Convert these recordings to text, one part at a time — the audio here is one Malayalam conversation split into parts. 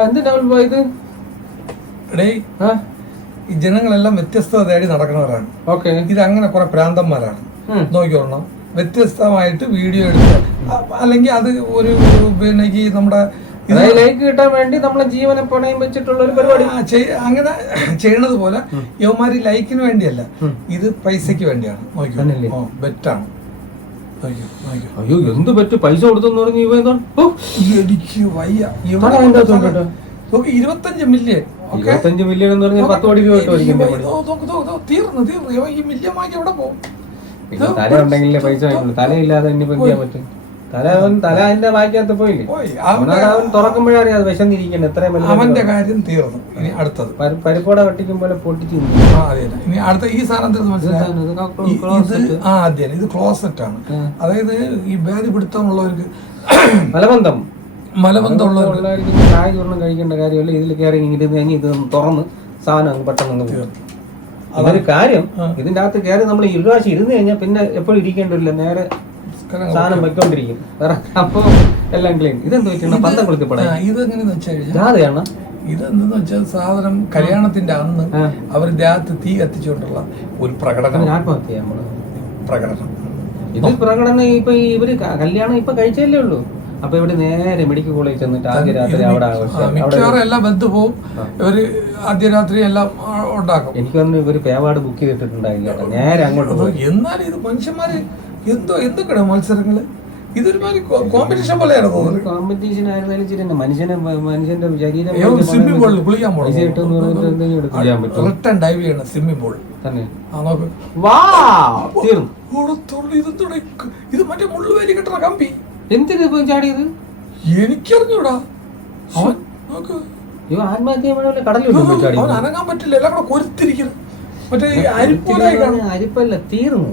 എന്തിനാ എടേ ഈ ജനങ്ങളെല്ലാം വ്യത്യസ്തത തേടി നടക്കുന്നവരാണ്. ഇത് അങ്ങനെ കുറെ പ്രാന്തന്മാരാണ്. നോക്കിക്കോളണം, വ്യത്യസ്തമായിട്ട് വീഡിയോ എടുത്ത് അല്ലെങ്കിൽ അത് ഒരു പിന്നെ ഈ നമ്മുടെ ലൈക്ക് കിട്ടാൻ വേണ്ടി നമ്മളെ ജീവനെ പണയം വെച്ചിട്ടുള്ള ഒരു പരിപാടി അങ്ങനെ ചെയ്യണത് പോലെ യവന്മാര് ലൈക്കിന് വേണ്ടിയല്ല, ഇത് പൈസക്ക് വേണ്ടിയാണ്. നോക്കിയോ, ബെറ്റാണ്. അയ്യോ എന്ത് പറ്റും പൈസ കൊടുത്തെന്ന് പറഞ്ഞു എനിക്ക് വയ്യ. 25 മില്യൺ 25 മില്യൺ എന്ന് പറഞ്ഞാൽ 10 കോടി രൂപ തീർന്നു. ഈ മില്യൺ വാങ്ങി എവിടെ പോകും? തല ഉണ്ടെങ്കിലേ പൈസ വാങ്ങിക്കുള്ളൂ. തലയില്ലാതെ ഇനിയിപ്പോ എന്ത് ചെയ്യാൻ പറ്റും? തല അതിന്റെ വായിക്കാത്ത പോയില്ലേ, അവൻ തുറക്കുമ്പോഴേ അറിയാതെ വിശന്നിരിക്കണം. എത്രയും അവന്റെ കാര്യം തീർന്നു. ഇനി അടുത്തത് പരിപ്പോട വെട്ടിക്കും പോലെ പൊട്ടിച്ചു. ഇനി അടുത്ത ഈ സാധനം ഇത് ക്ലോസറ്റ് ആണ്. അതായത് ഈ വ്യാധി പിടുത്തമുള്ളവർക്ക് മലബന്ധമുള്ളവർക്ക് ചായ ചോറിനും കഴിക്കേണ്ട കാര്യമല്ല. ഇതിൽ കയറി ഇങ്ങനെ ഇത് തുറന്ന് സാധനം പെട്ടെന്ന് തീർന്നു. അതൊരു കാര്യം. ഇതിന്റെ അകത്ത് കയറി നമ്മൾ 20 പ്രാവശ്യം ഇരുന്ന് കഴിഞ്ഞാൽ പിന്നെ എപ്പോഴും ഇരിക്കേണ്ടില്ല, നേരെ സാധനം വെക്കൊണ്ടിരിക്കും. അപ്പൊ എല്ലാം ക്ലീൻ. ഇതെന്ത് പറ്റുന്ന പന്തം കുളിക്കപ്പെടാ. ഇതെങ്ങനെയാന്ന് വെച്ചാൽ ഇതെന്തെന്ന് വെച്ചാൽ സാധനം കല്യാണത്തിന്റെ അന്ന് അവർ രാത്രി തീ കത്തിച്ചുകൊണ്ടുള്ള ഒരു പ്രകടനം. ആത്മഹത്യ ഇത് പ്രകടനം. ഇപ്പൊ ഇവര് കല്യാണം ഇപ്പൊ കഴിച്ചല്ലേ ഉള്ളൂ. അപ്പൊ ഇവിടെ നേരെ മെഡിക്കൽ കോളേജ് ചെന്നിട്ട് ആദ്യ രാത്രി അവിടെ മിക്കവാറും എല്ലാം ബന്ധു പോവും. ഇവര് ആദ്യ രാത്രി എല്ലാം ഉണ്ടാക്കും. എനിക്ക് തോന്നുന്നു ഇവര് പേവാട് ബുക്ക് ചെയ്തിട്ടുണ്ടായില്ല, നേരെ അങ്ങോട്ട് പോകും. എന്നാലും ഇത് മനുഷ്യന്മാര് എന്തൊക്കെയാണ് മത്സരങ്ങള്? ഇതൊരു കോമ്പറ്റീഷൻ പോലെയാണ് തോന്നുന്നത്. കോമ്പറ്റീഷൻ ആയിരുന്നാലും ശരി തന്നെ. മനുഷ്യന്റെ ശരീരം സ്വിമ്മിംഗ് പൂളിൽ കുളിക്കാൻ പോകണം. റിട്ടേൺ ഡൈവ് ചെയ്യണം സ്വിമ്മിംഗ് പൂൾ തന്നെ. ഇത് മറ്റേ മുള്ളുവേലി കെട്ടണ കമ്പി. എന്തിനാ പോയി ചാടിയത്? എനിക്കറിഞ്ഞൂടാ. അവൻ ആത്മഹത്യ അവൻ അനങ്ങാൻ പറ്റില്ല, എല്ലാം കൂടെ കൊരുത്തിരിക്കുന്നു. അരിപ്പല്ല തീർന്നു.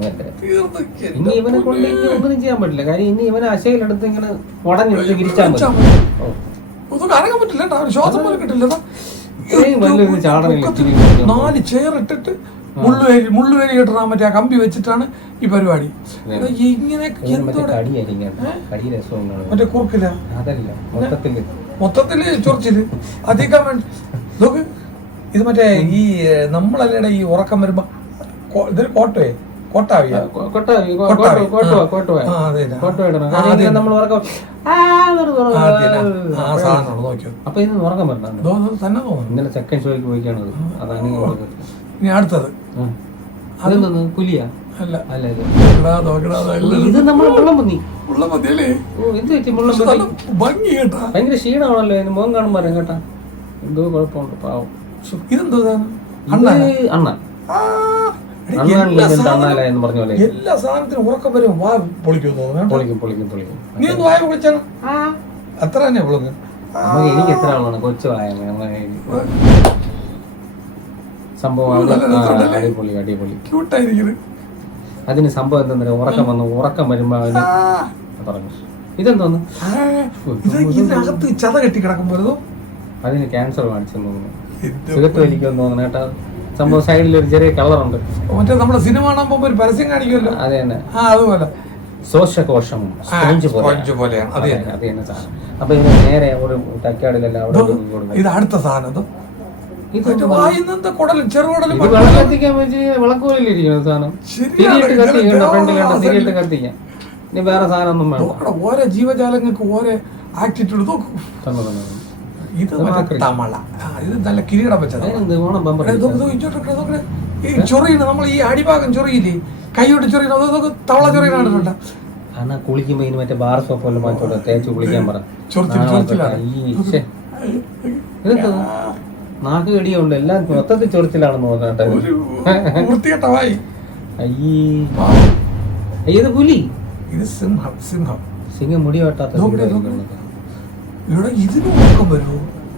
ഇനി ഇവനെ കൊണ്ട് ഒന്നും ചെയ്യാൻ പറ്റില്ല. കാര്യം ഇനി ഇവനെ അശയിലെടുത്ത് ഇങ്ങനെ ഉടഞ്ഞെടുത്ത് തിരിച്ചാൽ മതി. അനങ്ങാൻ പറ്റില്ല, ശ്വാസം പോലും കിട്ടില്ല. 4 ചെയർ ഇട്ടിട്ട് മുള്ളുവേലി കെട്ടണ മറ്റേ ആ കമ്പി വെച്ചിട്ടാണ് ഈ പരിപാടി. ഇങ്ങനെ മറ്റേ കുറുക്കില്ല, മൊത്തത്തില് ചൊറിച്ചില് അധികം വേണ്ട. നോക്ക്, ഇത് മറ്റേ ഈ നമ്മളല്ലേടെ ഈ ഉറക്കം വരുമ്പോ ഇതൊരു കോട്ടയെ കോട്ടാവിയ സാധനമാണ്. നോക്കിയോ, അപ്പൊ ഇത് ഉറക്കം വരണം തന്നെ തോന്നുന്നു. ഇന്നലെ സെക്കൻഡ് ഷോയ്ക്ക് പോയിക്കാണ്. അതാണ് ഇനി അടുത്തത്. അതെന്തോന്ന് പുലിയാ? അല്ല, ഇത് നമ്മൾ മുള്ളംപന്നി. മുള്ളംപന്നി എന്ത് വെച്ച് മുള്ളംപന്നി ഭംഗി കേട്ടാ, ഭയങ്കര ക്ഷീണമാണല്ലോ. അതിന് മുഖം കാണുമ്പോ പറയാം കേട്ടാ, എന്തോ കുഴപ്പമുണ്ട് പാവം. ഇതെന്തോ അണ്ണൻ പറഞ്ഞ പോലെ എല്ലാ സാധനത്തിനും ഉറക്കം വരും. വാ പൊളിക്കും നീ ഒന്ന് വായ പൊളിച്ചാണ് അത്ര തന്നെ പൊളിക്കും. എനിക്ക് എത്ര ആളാണ് കൊച്ചു വായ സംഭവം. അടിപൊളി ക്യൂട്ടായിരിക്കും. അതിന് സംഭവം എന്താ, ഉറക്കം വന്നു. ഉറക്കം വരുമ്പോ അതിന് പറഞ്ഞു ഇതെന്തോന്ന് ഇതിനകത്ത് ചത കെട്ടി കിടക്കുമ്പോഴോ അതിന് ക്യാൻസർ കാണിച്ചെന്ന് തോന്നുന്നു. സിഗരറ്റ് വലിക്കുമെന്ന് തോന്നുന്നു കേട്ടോ. സംഭവം സൈഡിൽ ഒരു ചെറിയ കളറുണ്ട്. മറ്റേ നമ്മുടെ സിനിമ കാണുമ്പോ ഒരു പരസ്യം കാണിക്കുമല്ലോ, അത് തന്നെ. അതുപോലെ ശ്വാസകോശം പോലെയാണ്. അത് തന്നെ സാധനം. അപ്പൊ ഇതിന് നേരെ ഒരു തക്കാടിലെല്ലാം അവിടെ ഇത് അടുത്ത സാധനം. കത്തിക്കാൻ വെച്ച് വിളക്കോലിരിക്കണം സാധനം. തിരിയിട്ട് കത്തിക്കണ്ട, ഫ്രണ്ടിലുണ്ട് തിരിയിട്ട് കത്തിക്കാം. ഇനി വേറെ സാധനം ഒന്നും വേണം. ഓരോ ജീവജാലങ്ങൾക്ക് ഓരോ ആക്ടിറ്റ്യൂഡ് നോക്കും. ഇത് തമള, ഇത് നല്ല കിരീടം വെച്ചത്. ഈ ചൊറിയുന്ന നമ്മൾ ഈ അടിഭാഗം ചൊറിയില്ലേ, കൈയോട്ട് ചൊറിയുന്ന തവള ചൊറിയുന്നുണ്ട്. എന്നാ കുളിക്കുമ്പോ ഇതിന് മറ്റേ ബാർ സോപ്പ് വല്ല മാറ്റോടെ തേച്ച് കുളിക്കാൻ പറ. നാക്ക് കടിയുണ്ട്, എല്ലാം മൊത്തത്തിൽ ചൊറിച്ചിലാണെന്ന് തോന്നട്ടെ. ഇത് പുലി, ഇത് സിംഹം. സിംഹം മുടി വെട്ടാത്ത.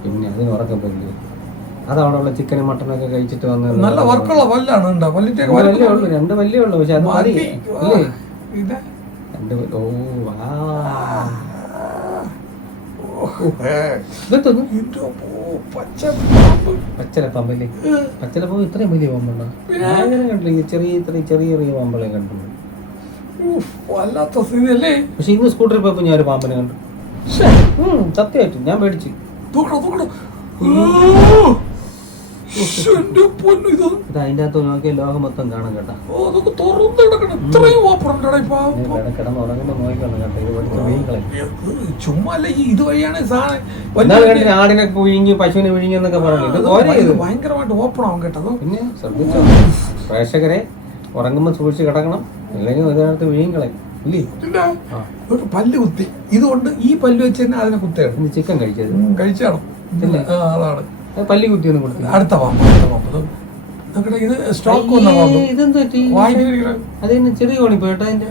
പിന്നെ അതിന് ഉറക്കം വരില്ല. അതവിടെ ഉള്ള ചിക്കനും മട്ടനൊക്കെ കഴിച്ചിട്ട് വന്ന് നല്ല വർക്കുള്ള പല്ലാണ്. 2 വലിയ ഉള്ളു. പക്ഷെ അത് മതി. പച്ചലപ്പാമ്പല്ലേ? പച്ചലപ്പാമ്പ് ഇത്രയും വലിയ പാമ്പുണ്ടോ? കണ്ടില്ല, ചെറിയ പാമ്പളെ കണ്ടു. വല്ലാത്ത സ്ഥിതിയല്ലേ. പക്ഷെ ഇന്ന് സ്കൂട്ടറിൽ പോയപ്പോ ഞാൻ ഒരു പാമ്പിനെ കണ്ടു. സത്യമായിട്ടും ഞാൻ പേടിച്ചു. ഇത് അതിന്റെ അകത്ത് നോക്കിയാൽ ലോകം മൊത്തം കാണാൻ കേട്ടോ. കിടന്നുറങ്ങുമ്പോ നോക്കണം കേട്ടോ. ഇത് പഠിച്ച വീങ്ങളെ ചുമ്മാ അല്ല ഈ ഇതുവഴിയാണ് ആടിനെ വിഴിഞ്ഞ് പശുവിനെ വിഴിഞ്ഞ് എന്നൊക്കെ പറഞ്ഞു. ഇത് പോരെ ഇത് ഭയങ്കരമായിട്ട് ഓപ്പൺ ആവും കേട്ടോ. പിന്നെ ശ്രദ്ധിച്ചോ പ്രേക്ഷകരെ, ഉറങ്ങുമ്പോ സൂക്ഷിച്ച് കിടക്കണം, അല്ലെങ്കിൽ ഇതിനകത്ത് വിഴിങ്ങളെ ഇല്ലേ. ഒരു പല്ല് കുത്തി, ഇതുകൊണ്ട് ഈ പല്ല് വെച്ച് തന്നെ അതിനെ കുത്തിയാണ് ചിക്കൻ കഴിച്ചത്. കഴിച്ചാണോ? അതാണ് പല്ലി കുത്തിയൊന്നും കൊടുത്തു. അടുത്ത പാമ്പ് ഇത് സ്റ്റോക്ക് അതിന് ചെറിയ കോണി പോയിട്ടോ. അതിന്റെ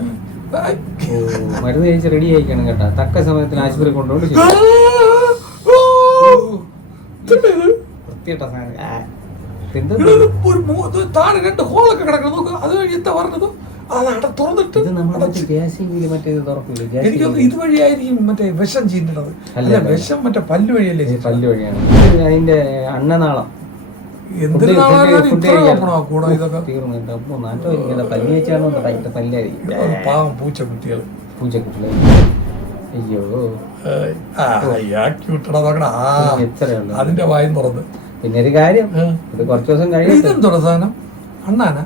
മരുന്ന് കഴിച്ച് റെഡി ആയിക്കണം കേട്ടാ. തക്ക സമയത്തിന് ആശുപത്രി കൊണ്ടുപോയി വൃത്തിയിട്ട താഴെ 2 ഹോളൊക്കെ കിടക്കണം. നോക്ക് അത് വഴി എന്താ പറഞ്ഞത്? ഇതുവഴിയായിരിക്കും മറ്റേ വിഷം ചീറ്റുന്നത്. അല്ല വിഷം മറ്റേ പല്ല് വഴിയല്ലേ? പല്ല് വഴിയാണ്. അതിന്റെ അന്നനാളം പാവം പൂച്ചക്കുട്ടികൾ. അയ്യോ അതിന്റെ വായും തുറന്ന്. പിന്നെ ഒരു കാര്യം, ഇത് കുറച്ച് ദിവസം കഴിയുന്ന സാധനം അണ്ണാനാ.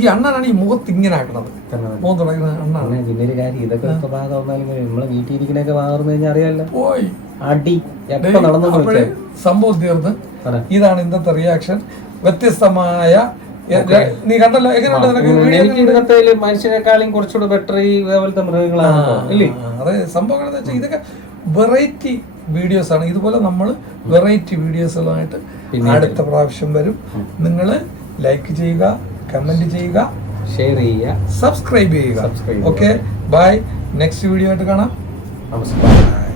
ഈ അണ്ണനാണ് ഈ മുഖത്ത് ഇങ്ങനെ ആക്കണത്. മുഖം തുടങ്ങുന്നത് അണ്ണാണ്. പിന്നെ ഒരു കാര്യം, ഇതൊക്കെ നമ്മളെ വീട്ടിൽ ഇരിക്കണൊക്കെ മാറുന്ന കഴിഞ്ഞാൽ അറിയാമല്ലോ. പോയി അടി എപ്പോ നടന്നു സംഭവം തീർന്ന്. ഇതാണ് ഇന്നത്തെ റിയാക്ഷൻ. വ്യത്യസ്തമായ നീ കണ്ടല്ലോ എങ്ങനെയുണ്ട്? മനുഷ്യനെക്കാളും കുറച്ചുകൂടെ ബെറ്റർ ഈ പോലത്തെ മൃഗങ്ങളാണ്. അതെ സംഭവം എന്താ വെച്ചാൽ ഇതൊക്കെ വെറൈറ്റി വീഡിയോസ് ആണ്. ഇതുപോലെ നമ്മൾ വെറൈറ്റി വീഡിയോസുകളായിട്ട് അടുത്ത പ്രാവശ്യം വരും. നിങ്ങൾ ലൈക്ക് ചെയ്യുക, കമന്റ് ചെയ്യുക, ഷെയർ ചെയ്യുക, സബ്സ്ക്രൈബ് ചെയ്യുക. Okay bye. നെക്സ്റ്റ് വീഡിയോ ആയിട്ട് കാണാം. നമസ്കാരം.